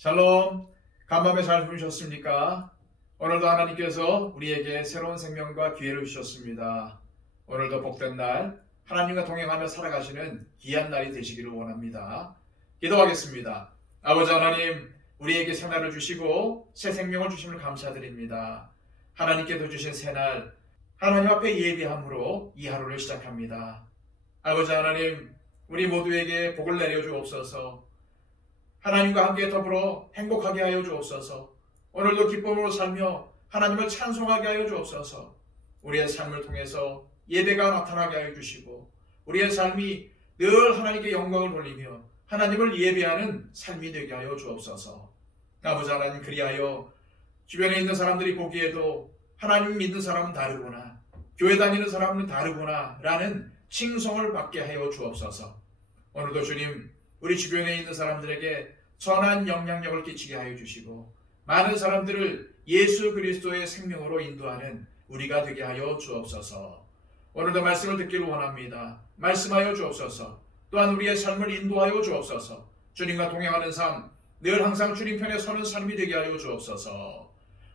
샬롬, 간밤에 잘 보내셨습니까? 오늘도 하나님께서 우리에게 새로운 생명과 기회를 주셨습니다. 오늘도 복된 날, 하나님과 동행하며 살아가시는 귀한 날이 되시기를 원합니다. 기도하겠습니다. 아버지 하나님, 우리에게 새날을 주시고 새 생명을 주심을 감사드립니다. 하나님께서 주신 새날, 하나님 앞에 예비함으로 이 하루를 시작합니다. 아버지 하나님, 우리 모두에게 복을 내려 주옵소서. 하나님과 함께 더불어 행복하게 하여 주옵소서. 오늘도 기쁨으로 살며 하나님을 찬송하게 하여 주옵소서. 우리의 삶을 통해서 예배가 나타나게 하여 주시고 우리의 삶이 늘 하나님께 영광을 돌리며 하나님을 예배하는 삶이 되게 하여 주옵소서. 아버지 하나님, 그리하여 주변에 있는 사람들이 보기에도 하나님 믿는 사람은 다르구나, 교회 다니는 사람은 다르구나 라는 칭송을 받게 하여 주옵소서. 오늘도 주님, 우리 주변에 있는 사람들에게 선한 영향력을 끼치게 하여 주시고 많은 사람들을 예수 그리스도의 생명으로 인도하는 우리가 되게 하여 주옵소서. 오늘도 말씀을 듣기를 원합니다. 말씀하여 주옵소서. 또한 우리의 삶을 인도하여 주옵소서. 주님과 동행하는 삶, 늘 항상 주님 편에 서는 삶이 되게 하여 주옵소서.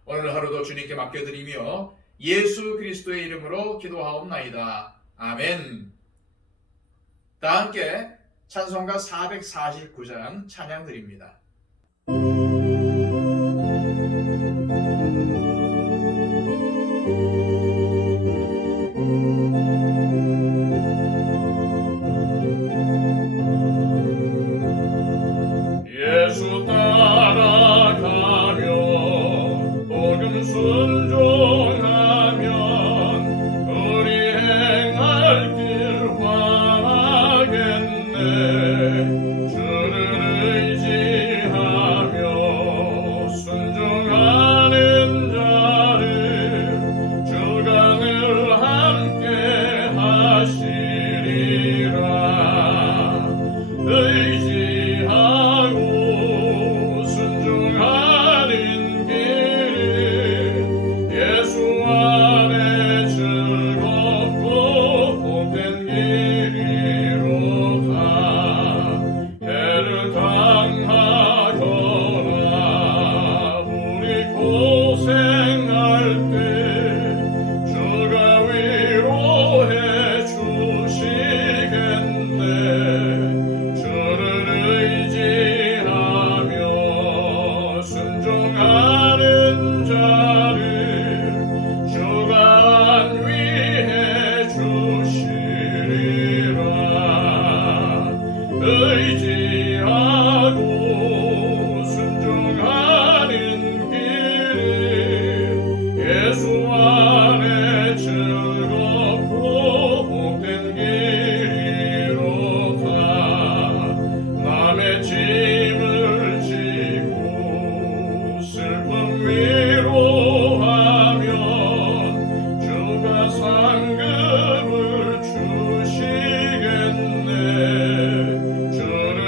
오늘 하루도 주님께 맡겨드리며 예수 그리스도의 이름으로 기도하옵나이다. 아멘. 다 함께 찬송가 449장 찬양 드립니다. 예수 따라가며 복음 순종하면 우리 행할 길 화하겠네. 주를 의지하며 순종하는 자를 주가 늘 함께 하시리라. 의지하고 순종하는 길은 예수 안에 즐겁고 복된 길이로다. 해를 당하거나 우리 고생할 때 주가 위로해 주시겠네. 주를 의지하며 순종하는 자를 주가 안위해 주시리라. 의지하고 순종하는 길은 예수 안에 즐겁고 복된 길이로다. 남의 짐을 지고 슬픔 위로하면 주가 상급을 주시겠네. 주를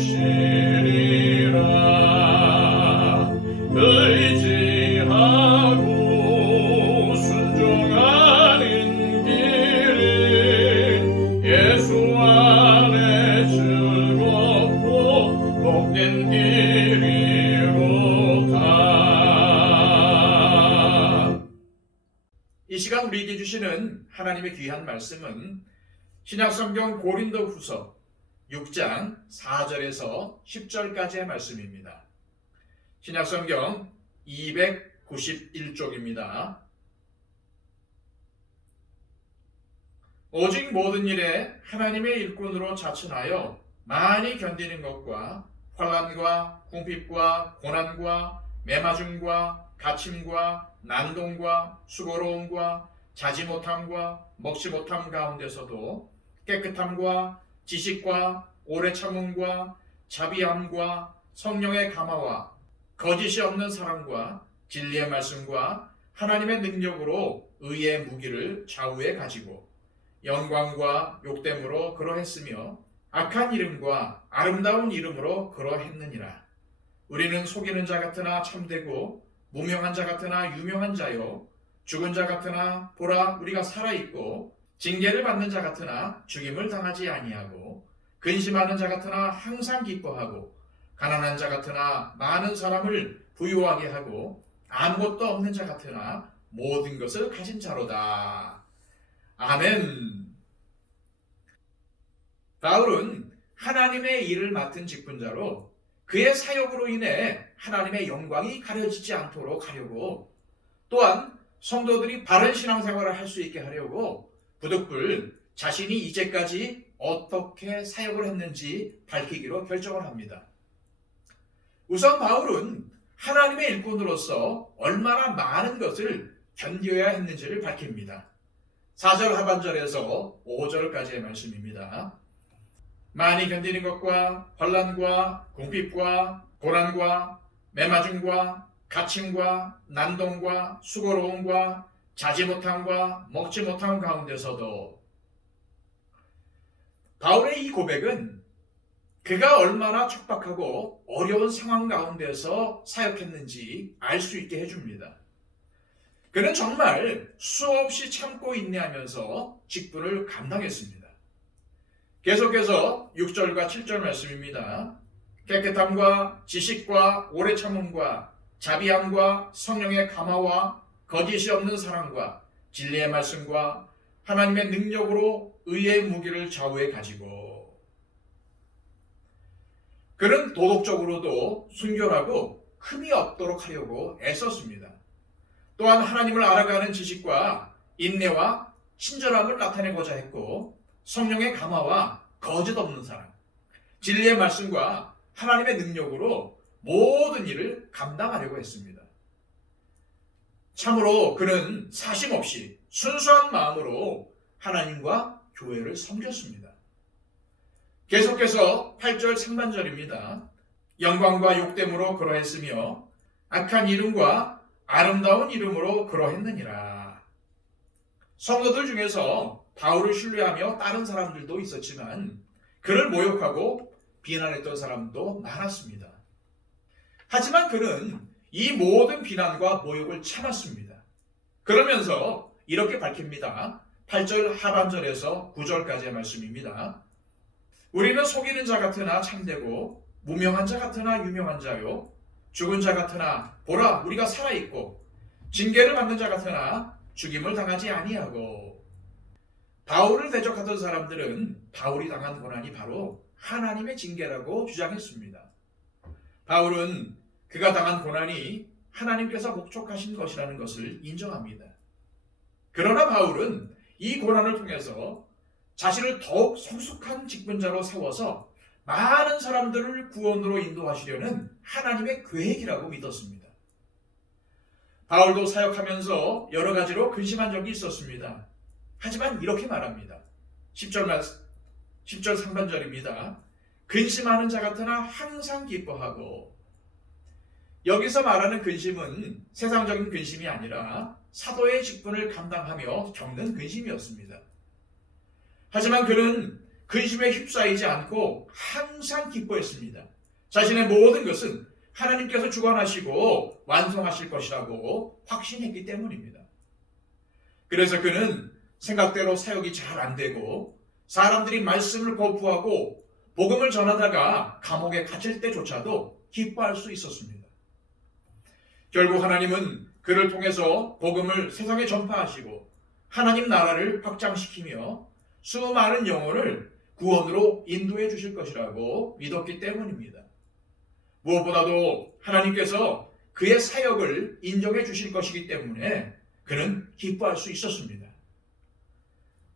주시리라. 의지하고 순종하는 길은 예수 안에 즐겁고 복된 길이로다. 이 시간 우리에게 주시는 하나님의 귀한 말씀은 신약성경 고린도후서 6장 4절에서 10절까지의 말씀입니다. 신약성경 291쪽입니다. 오직 모든 일에 하나님의 일꾼으로 자천하여 많이 견디는 것과 환난과 궁핍과 고난과 매맞음과 갇힘과 난동과 수고로움과 자지 못함과 먹지 못함 가운데서도 깨끗함과 지식과 오래 참음과 자비함과 성령의 감화와 거짓이 없는 사랑과 진리의 말씀과 하나님의 능력으로 의의 무기를 좌우에 가지고 영광과 욕됨으로 그러했으며 악한 이름과 아름다운 이름으로 그러했느니라. 우리는 속이는 자 같으나 참되고 무명한 자 같으나 유명한 자요 죽은 자 같으나 보라 우리가 살아있고 징계를 받는 자 같으나 죽임을 당하지 아니하고 근심하는 자 같으나 항상 기뻐하고 가난한 자 같으나 많은 사람을 부유하게 하고 아무것도 없는 자 같으나 모든 것을 가진 자로다. 아멘. 바울은 하나님의 일을 맡은 직분자로 그의 사역으로 인해 하나님의 영광이 가려지지 않도록 하려고 또한 성도들이 바른 신앙생활을 할 수 있게 하려고 부득불 자신이 이제까지 어떻게 사역을 했는지 밝히기로 결정을 합니다. 우선 바울은 하나님의 일꾼으로서 얼마나 많은 것을 견뎌야 했는지를 밝힙니다. 4절 하반절에서 5절까지의 말씀입니다. 많이 견디는 것과 환난과 궁핍과 고난과 매맞음과 갇힘과 난동과 수고로움과 자지 못함과 먹지 못함 가운데서도 바울의 이 고백은 그가 얼마나 척박하고 어려운 상황 가운데서 사역했는지 알 수 있게 해줍니다. 그는 정말 수없이 참고 인내하면서 직분을 감당했습니다. 계속해서 6절과 7절 말씀입니다. 깨끗함과 지식과 오래 참음과 자비함과 성령의 감화와 거짓이 없는 사랑과 진리의 말씀과 하나님의 능력으로 의의 무기를 좌우에 가지고 그는 도덕적으로도 순결하고 흠이 없도록 하려고 애썼습니다. 또한 하나님을 알아가는 지식과 인내와 친절함을 나타내고자 했고 성령의 감화와 거짓 없는 사랑, 진리의 말씀과 하나님의 능력으로 모든 일을 감당하려고 했습니다. 참으로 그는 사심 없이 순수한 마음으로 하나님과 교회를 섬겼습니다. 계속해서 8절 상반절입니다. 영광과 욕됨으로 그러했으며 악한 이름과 아름다운 이름으로 그러했느니라. 성도들 중에서 바울을 신뢰하며 다른 사람들도 있었지만 그를 모욕하고 비난했던 사람도 많았습니다. 하지만 그는 이 모든 비난과 모욕을 참았습니다. 그러면서 이렇게 밝힙니다. 8절 하반절에서 9절까지의 말씀입니다. 우리는 속이는 자 같으나 참되고 무명한 자 같으나 유명한 자요 죽은 자 같으나 보라 우리가 살아있고 징계를 받는 자 같으나 죽임을 당하지 아니하고. 바울을 대적하던 사람들은 바울이 당한 고난이 바로 하나님의 징계라고 주장했습니다. 바울은 그가 당한 고난이 하나님께서 목촉하신 것이라는 것을 인정합니다. 그러나 바울은 이 고난을 통해서 자신을 더욱 성숙한 직분자로 세워서 많은 사람들을 구원으로 인도하시려는 하나님의 계획이라고 믿었습니다. 바울도 사역하면서 여러 가지로 근심한 적이 있었습니다. 하지만 이렇게 말합니다. 10절 상반절입니다. 근심하는 자 같으나 항상 기뻐하고. 여기서 말하는 근심은 세상적인 근심이 아니라 사도의 직분을 감당하며 겪는 근심이었습니다. 하지만 그는 근심에 휩싸이지 않고 항상 기뻐했습니다. 자신의 모든 것은 하나님께서 주관하시고 완성하실 것이라고 확신했기 때문입니다. 그래서 그는 생각대로 사역이 잘 안 되고 사람들이 말씀을 거부하고 복음을 전하다가 감옥에 갇힐 때조차도 기뻐할 수 있었습니다. 결국 하나님은 그를 통해서 복음을 세상에 전파하시고 하나님 나라를 확장시키며 수많은 영혼을 구원으로 인도해 주실 것이라고 믿었기 때문입니다. 무엇보다도 하나님께서 그의 사역을 인정해 주실 것이기 때문에 그는 기뻐할 수 있었습니다.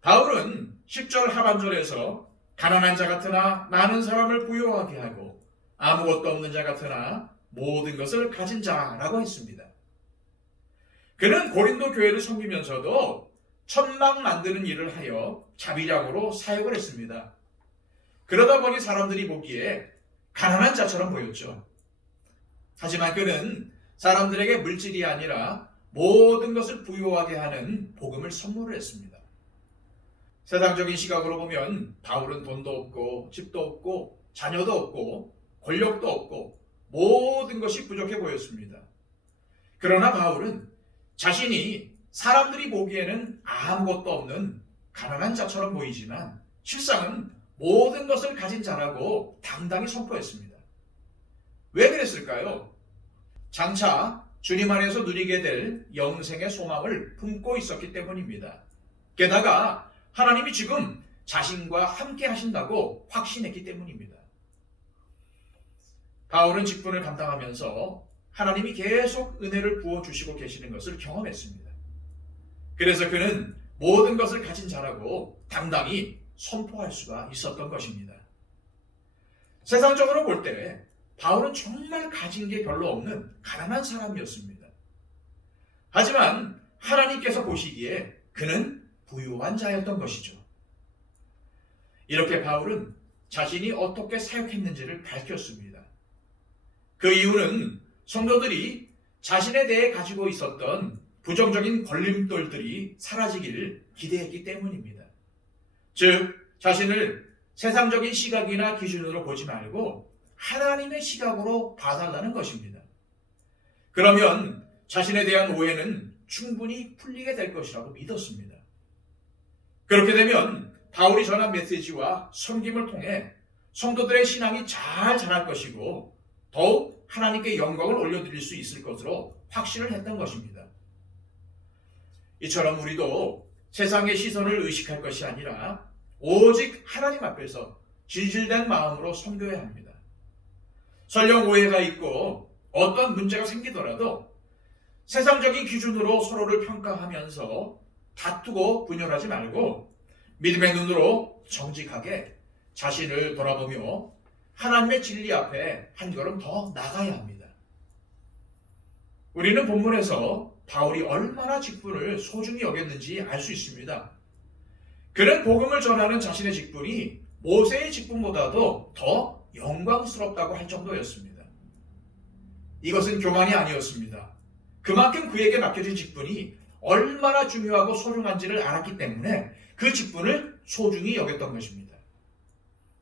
바울은 10절 하반절에서 가난한 자 같으나 많은 사람을 부유하게 하고 아무것도 없는 자 같으나 모든 것을 가진 자라고 했습니다. 그는 고린도 교회를 섬기면서도 천막 만드는 일을 하여 자비량으로 사역을 했습니다. 그러다 보니 사람들이 보기에 가난한 자처럼 보였죠. 하지만 그는 사람들에게 물질이 아니라 모든 것을 부유하게 하는 복음을 선물을 했습니다. 세상적인 시각으로 보면 바울은 돈도 없고 집도 없고 자녀도 없고 권력도 없고 모든 것이 부족해 보였습니다. 그러나 바울은 자신이 사람들이 보기에는 아무것도 없는 가난한 자처럼 보이지만 실상은 모든 것을 가진 자라고 당당히 선포했습니다. 왜 그랬을까요? 장차 주님 안에서 누리게 될 영생의 소망을 품고 있었기 때문입니다. 게다가 하나님이 지금 자신과 함께 하신다고 확신했기 때문입니다. 바울은 직분을 감당하면서 하나님이 계속 은혜를 부어주시고 계시는 것을 경험했습니다. 그래서 그는 모든 것을 가진 자라고 당당히 선포할 수가 있었던 것입니다. 세상적으로 볼 때 바울은 정말 가진 게 별로 없는 가난한 사람이었습니다. 하지만 하나님께서 보시기에 그는 부유한 자였던 것이죠. 이렇게 바울은 자신이 어떻게 사역했는지를 밝혔습니다. 그 이유는 성도들이 자신에 대해 가지고 있었던 부정적인 걸림돌들이 사라지기를 기대했기 때문입니다. 즉, 자신을 세상적인 시각이나 기준으로 보지 말고 하나님의 시각으로 봐달라는 것입니다. 그러면 자신에 대한 오해는 충분히 풀리게 될 것이라고 믿었습니다. 그렇게 되면 바울이 전한 메시지와 섬김을 통해 성도들의 신앙이 잘 자랄 것이고 더욱 하나님께 영광을 올려드릴 수 있을 것으로 확신을 했던 것입니다. 이처럼 우리도 세상의 시선을 의식할 것이 아니라 오직 하나님 앞에서 진실된 마음으로 섬겨야 합니다. 설령 오해가 있고 어떤 문제가 생기더라도 세상적인 기준으로 서로를 평가하면서 다투고 분열하지 말고 믿음의 눈으로 정직하게 자신을 돌아보며 하나님의 진리 앞에 한 걸음 더 나가야 합니다. 우리는 본문에서 바울이 얼마나 직분을 소중히 여겼는지 알 수 있습니다. 그는 복음을 전하는 자신의 직분이 모세의 직분보다도 더 영광스럽다고 할 정도였습니다. 이것은 교만이 아니었습니다. 그만큼 그에게 맡겨진 직분이 얼마나 중요하고 소중한지를 알았기 때문에 그 직분을 소중히 여겼던 것입니다.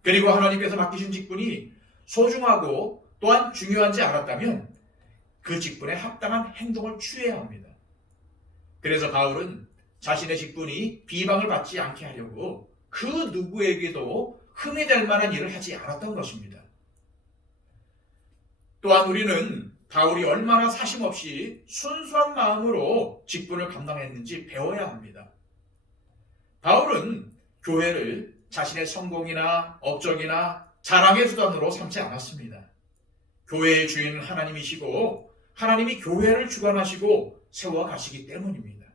그리고 하나님께서 맡기신 직분이 소중하고 또한 중요한지 알았다면 그 직분에 합당한 행동을 취해야 합니다. 그래서 바울은 자신의 직분이 비방을 받지 않게 하려고 그 누구에게도 흠이 될 만한 일을 하지 않았던 것입니다. 또한 우리는 바울이 얼마나 사심없이 순수한 마음으로 직분을 감당했는지 배워야 합니다. 바울은 교회를 자신의 성공이나 업적이나 자랑의 수단으로 삼지 않았습니다. 교회의 주인은 하나님이시고 하나님이 교회를 주관하시고 세워가시기 때문입니다.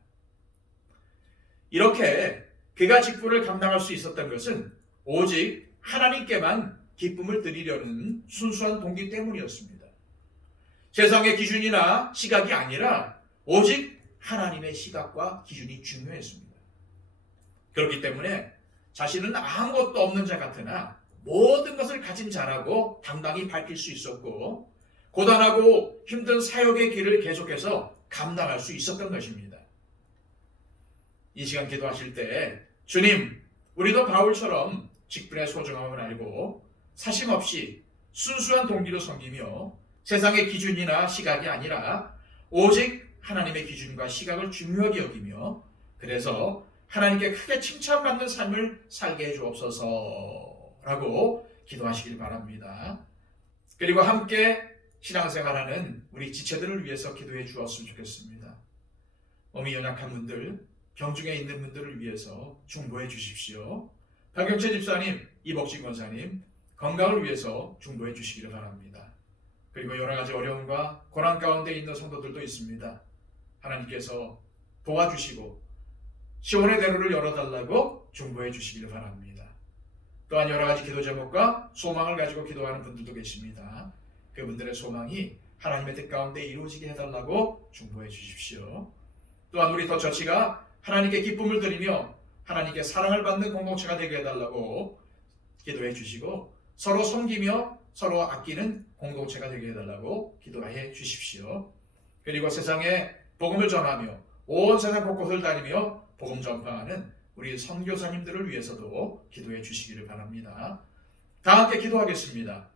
이렇게 그가 직분을 감당할 수 있었던 것은 오직 하나님께만 기쁨을 드리려는 순수한 동기 때문이었습니다. 세상의 기준이나 시각이 아니라 오직 하나님의 시각과 기준이 중요했습니다. 그렇기 때문에 자신은 아무것도 없는 자 같으나 모든 것을 가진 자라고 당당히 밝힐 수 있었고 고단하고 힘든 사역의 길을 계속해서 감당할 수 있었던 것입니다. 이 시간 기도하실 때 주님, 우리도 바울처럼 직분의 소중함을 알고 사심 없이 순수한 동기로 섬기며 세상의 기준이나 시각이 아니라 오직 하나님의 기준과 시각을 중요하게 여기며 그래서 하나님께 크게 칭찬받는 삶을 살게 해주옵소서라고 기도하시길 바랍니다. 그리고 함께 신앙생활하는 우리 지체들을 위해서 기도해 주었으면 좋겠습니다. 몸이 연약한 분들, 병중에 있는 분들을 위해서 중보해 주십시오. 박영채 집사님, 이복진 권사님 건강을 위해서 중보해 주시기를 바랍니다. 그리고 여러 가지 어려움과 고난 가운데 있는 성도들도 있습니다. 하나님께서 도와주시고 시온의 대로를 열어달라고 중보해 주시기를 바랍니다. 또한 여러 가지 기도 제목과 소망을 가지고 기도하는 분들도 계십니다. 그분들의 소망이 하나님의 뜻 가운데 이루어지게 해달라고 중보해 주십시오. 또한 우리 더 처치가 하나님께 기쁨을 드리며 하나님께 사랑을 받는 공동체가 되게 해달라고 기도해 주시고 서로 섬기며 서로 아끼는 공동체가 되게 해달라고 기도해 주십시오. 그리고 세상에 복음을 전하며 온 세상 곳곳을 다니며 복음 전파하는 우리 선교사님들을 위해서도 기도해 주시기를 바랍니다. 다 함께 기도하겠습니다.